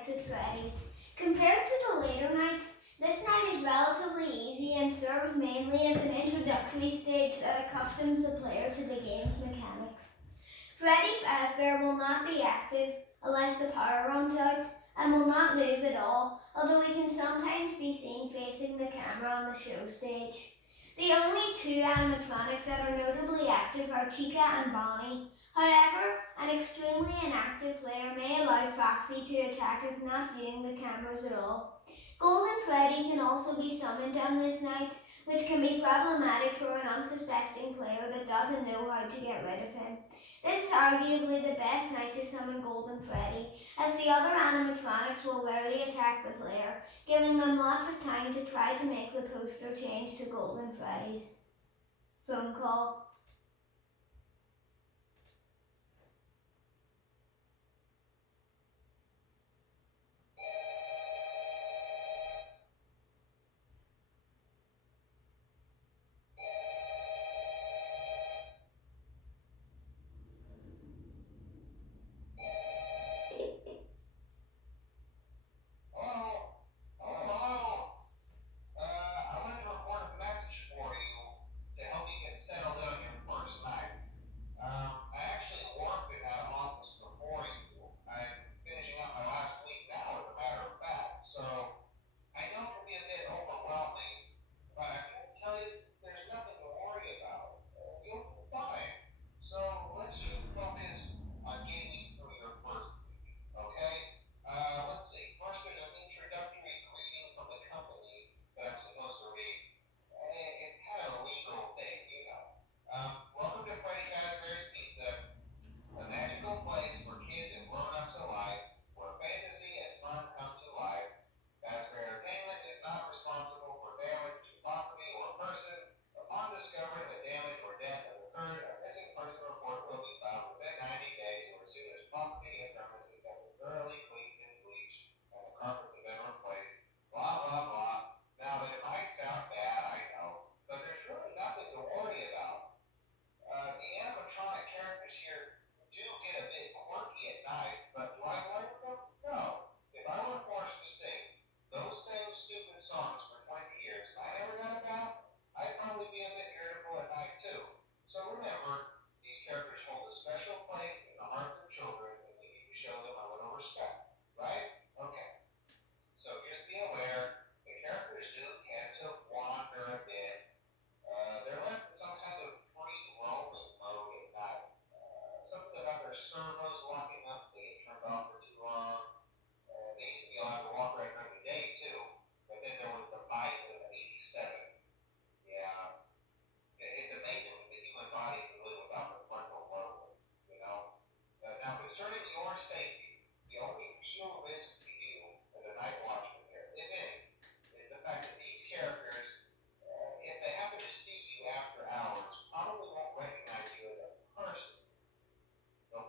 Nights at Freddy's. Compared to the later nights, this night is relatively easy and serves mainly as an introductory stage that accustoms the player to the game's mechanics. Freddy Fazbear will not be active unless the power runs out and will not move at all, although he can sometimes be seen facing the camera on the show stage. The only two animatronics that are notably active are Chica and Bonnie. However, an extremely inactive player may allow Foxy to attack if not viewing the cameras at all. Golden Freddy can also be summoned on this night, which can be problematic for an unsuspecting player that doesn't know how to get rid of him. This is arguably the best night to summon Golden Freddy, as the other animatronics will rarely attack the player, giving them lots of time to try to make the poster change to Golden Freddy's. Phone call. Hello? Hello? I wanted to record a message for you to help you get settled in on your first night. I actually worked in that office before you. I'm finishing up my last week now, as a matter of fact. So I know it can be a bit overwhelming, but I'm here to tell you there's nothing to worry about. You'll be fine. So let's just focus on getting you through your first week, okay? Let's see. First, there's an introductory greeting from the company that I'm supposed to read. It's kind of a legal thing, you know. Welcome to Freddy Fazbear's Pizza, a magical place for kids and grown-ups alike, where fantasy and fun come to life. Fazbear Entertainment is not responsible for damage to property or person. Upon discovering that damage or death has occurred, a missing person report will be filed within 90 days or as soon as property and premises have been thoroughly cleaned and bleached and the carpets have been replaced. Blah, blah, blah. Now, that might sound bad, I know, but there's really nothing to worry about. The animatronic characters here do get a bit quirky at night, but do I blame them? No. If I were forced to sing those same stupid songs for 20 years and I never got a bath, I'd probably be a bit irritable at night too. So remember, these characters hold a special place in the hearts of children and we need to show them a little respect. Right? Okay. So just be aware, the characters do tend to wander a bit. They're left in some kind of free roaming mode at night. Something about their servos locking up if they get turned off for too long. They used to be allowed to walk around during the day too, but then there was the Bison in '87. Yeah, it's amazing that the human body can live without the frontal lobe. You know. Now, concerning your safety, the only real risk to you as a night watchman here, if any, is the fact that these characters, if they happen to see you after hours, probably won't recognize you as a person. They'll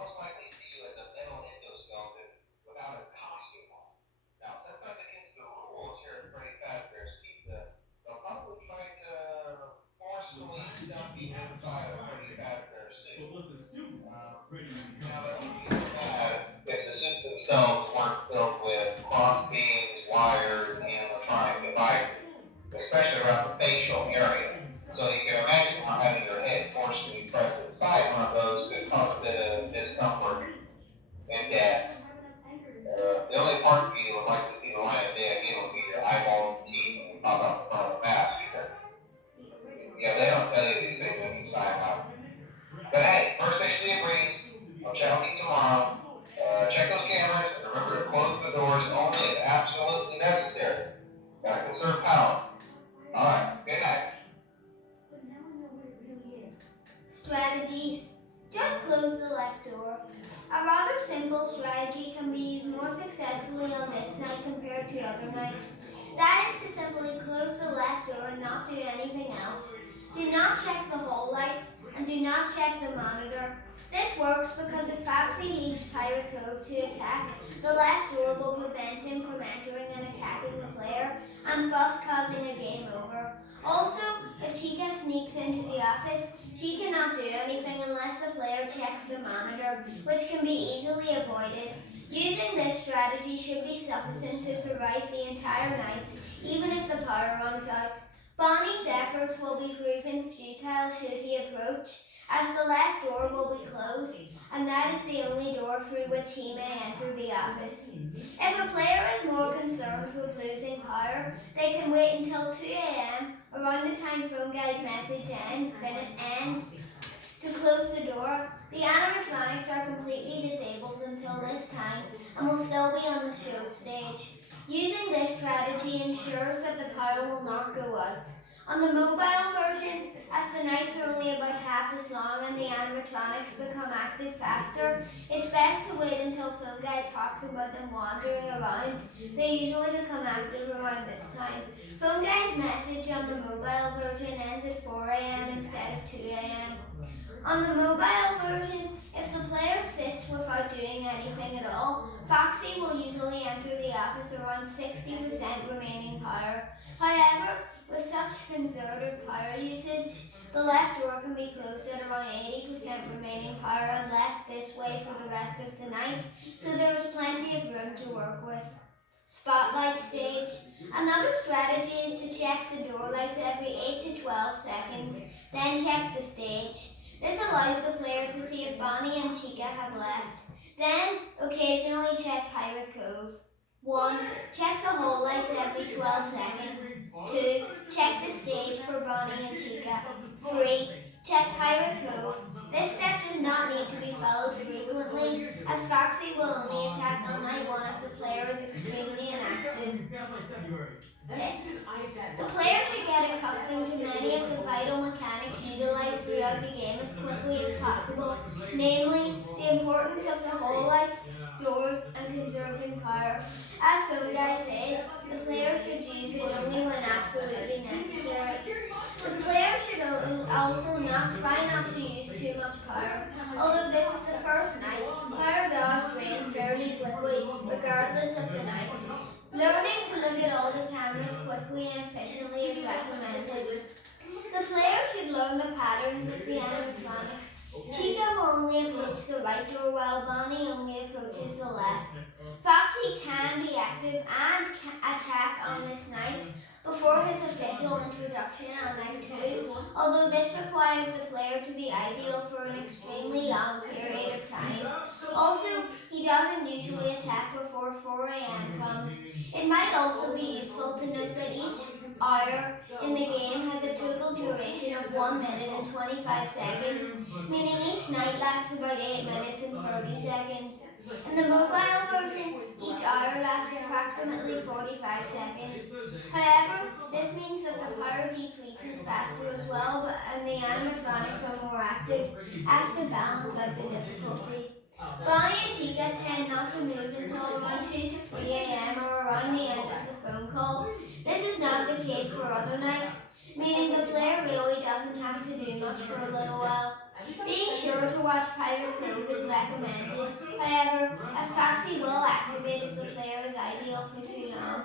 most likely see you as a metal endoskeleton without its costume on. Now, since that's against the rules here at Freddy Fazbear's Pizza, they'll probably try to Was forcefully time stuff just the an inside of abstract Freddy idea? Fazbear's suit. But was the student ready to become Now, the that wouldn't teacher? be so bad if the suits themselves weren't filled with cross beams, wires, and animatronic devices, especially around the facial area. Only So some. you can imagine how having your head forcefully pressed inside one of those could cause a bit of discomfort and death. The only parts of you that would like to see the light of day again would be your eyeballs and teeth when you pop out the front of the mask because, yeah, they don't tell you these things when you sign up. But hey, First Station of the Breeze, I'll chat with you tomorrow. Check those cameras and remember to close the doors only if absolutely necessary. Gotta conserve power. Alright, good night. Strategies. Just close the left door. A rather simple strategy can be used more successfully on this night compared to other nights. That is to simply close the left door and not do anything else. Do not check the hall lights and do do not check the monitor. This works because if Foxy leaves Pirate Cove to attack, the left door will prevent him from entering and attacking the player, and thus causing a game over. Also, if Chica sneaks into the office, she cannot do anything unless the player checks the monitor, which can be easily avoided. Using this strategy should be sufficient to survive the entire night, even if the power runs out. Bonnie's efforts will be proven futile should he approach, as the left door will be closed, and that is the only door through which he may enter the office. If a player is more concerned with losing power, they can wait until 2 a.m., around the time Phone Guy's message ends, to close the door. The animatronics are completely disabled until this time and will still be on the show stage. Using this strategy ensures that the power will not go out. On the mobile version, as the nights are only about half as long and the animatronics become active faster, it's best to wait until Phone Guy talks about them wandering around. They usually become active around this time. Phone Guy's message on the mobile version ends at 4 a.m. instead of 2 a.m. On the mobile version, if the player sits without doing anything at all, Foxy will usually enter the office around 60% remaining power. However, with such conservative power usage, the left door can be closed at around 80% remaining power and left this way for the rest of the night, so there is plenty of room to work with. Spotlight stage. Another strategy is to check the door lights every 8 to 12 seconds, then check the stage. This allows the player to see if Bonnie and Chica have left. Then, occasionally check Pirate Cove. 1. Check the hall lights every 12 seconds. 2. Check the stage for Bonnie and Chica. 3. Check Pirate Cove. This step does not need to be followed frequently, as Foxy will only attack on night 1 if the player is extremely inactive. Tips. The player should get accustomed to many of the vital mechanics utilized throughout the game as quickly as possible, namely the importance of the hall lights, doors, and conserving power. As Phone Guy says, the player should use it only when absolutely necessary. The player should also try not to use too much power. Although this is the first night, power does drain fairly quickly, regardless of the night. Learning to look at all the cameras quickly and efficiently is recommended. The player should learn the patterns of the animatronics. Chica will only approach the right door while Bonnie only approaches the left. Foxy can be active and attack on this night before his official introduction on night 2, although this requires the player to be ideal for an extremely long period of time. Also, he doesn't usually attack before 4 a.m. comes. It might also be useful to note that each hour in the game has a total duration of 1 minute and 25 seconds, meaning each night lasts about 8 minutes and 30 seconds. In the mobile version, each hour lasts approximately 45 seconds. However, this means that the power decreases faster as well, and the animatronics are more active as to balance out the difficulty. Bonnie and Chica tend not to move until around 2 to 3 a.m. or around the end of the phone call. This is not the case for other nights, meaning the player really doesn't have to do much for a little while. Being sure to watch Pirate Cove is recommended, however, as Foxy will activate if the player is ideal for too long.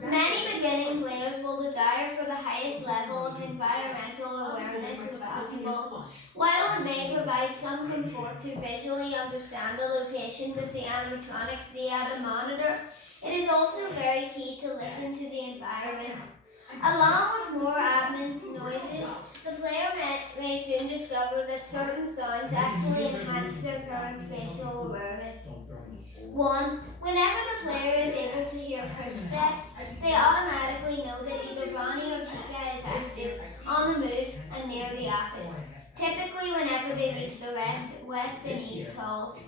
Many beginning players will desire for the highest level of environmental awareness as possible. While it may provide some comfort to visually understand the locations of the animatronics via the monitor, it is also very key to listen to the environment. Along with more ambient noises, the player may soon discover that certain sounds actually enhance their current spatial awareness. 1. Whenever the player is able to hear footsteps, they automatically know that either Bonnie or Chica is active, on the move, and near the office. Typically whenever they reach the west and east halls.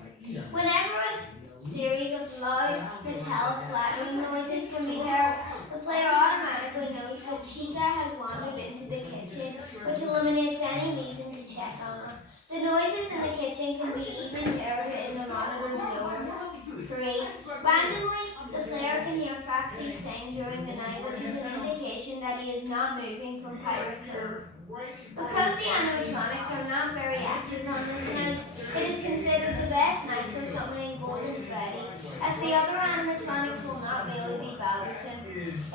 Whenever a series of loud, metallic clattering noises can be heard, the player automatically knows that Chica has wandered into the kitchen, which eliminates any reason to check on her. The noises in the kitchen can be even heard in the monitor's lower. 3. Randomly, the player can hear Foxy sing during the night, which is an indication that he is not moving from Pirate Cove. Because the animatronics are not active on this night. It is considered the best night for summoning Golden Freddy, as the other animatronics will not really be bothersome.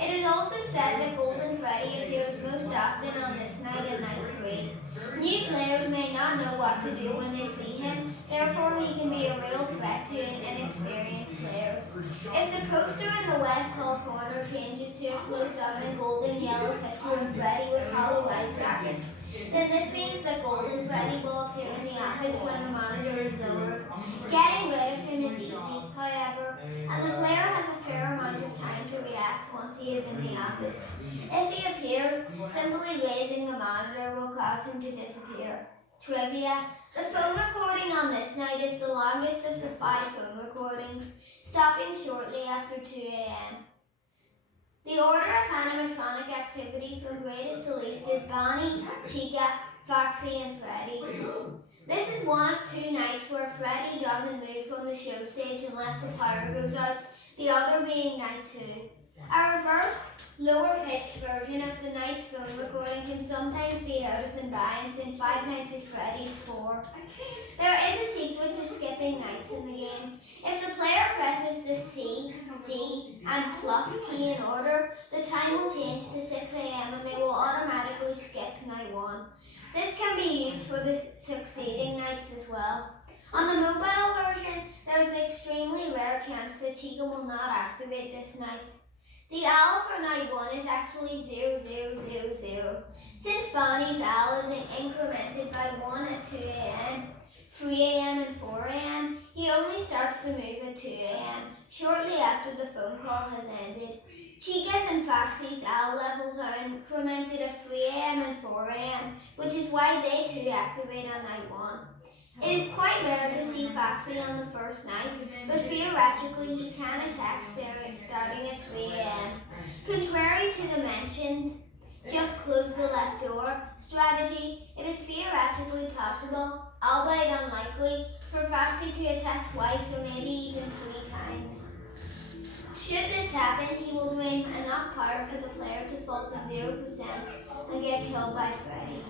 It is also said that Golden Freddy appears most often on this night at night 3. New players may not know what to do when they see him, therefore he can be a real threat to inexperienced players. If the poster in the West Hall corner changes to a close-up and golden yellow picture of Freddy with hollow eye sockets, then this means that Golden Freddy will appear in the office when the monitor is lowered. Getting rid of him is easy, however, and the player has a fair amount of time to react once he is in the office. If he appears, simply raising the monitor will cause him to disappear. Trivia: the phone recording on this night is the longest of the 5 phone recordings, stopping shortly after 2 a.m. The order of animatronic activity from greatest to least is Bonnie, Chica, Foxy, and Freddy. This is one of 2 nights where Freddy doesn't move from the show stage unless the power goes out, the other being night 2. A reversed, lower-pitched version of the night's phone recording can sometimes be heard as ambience in 5 Nights at Freddy's 4. There is a secret to skipping nights in the game. If the player presses the C, D, and plus key in order, the time will change to 6 a.m. and they will automatically skip night 1. This can be used for the succeeding nights as well. On the mobile version, there is an extremely rare chance that Chica will not activate this night. The owl for night 1 is actually 0000. Since Bonnie's owl is incremented by 1 at 2 a.m., 3 a.m. and 4 a.m., he only starts to move at 2 a.m., shortly after the phone call has ended. Chica's and Foxy's owl levels are incremented at 3 a.m. and 4 a.m., which is why they too activate on night 1. It is quite rare to see Foxy on the first night, but theoretically he can attack starting at 3 a.m. Contrary to the mentioned just close the left door strategy, it is theoretically possible, albeit unlikely, for Foxy to attack twice or maybe even 3 times. Should this happen, he will drain enough power for the player to fall to 0% and get killed by Freddy.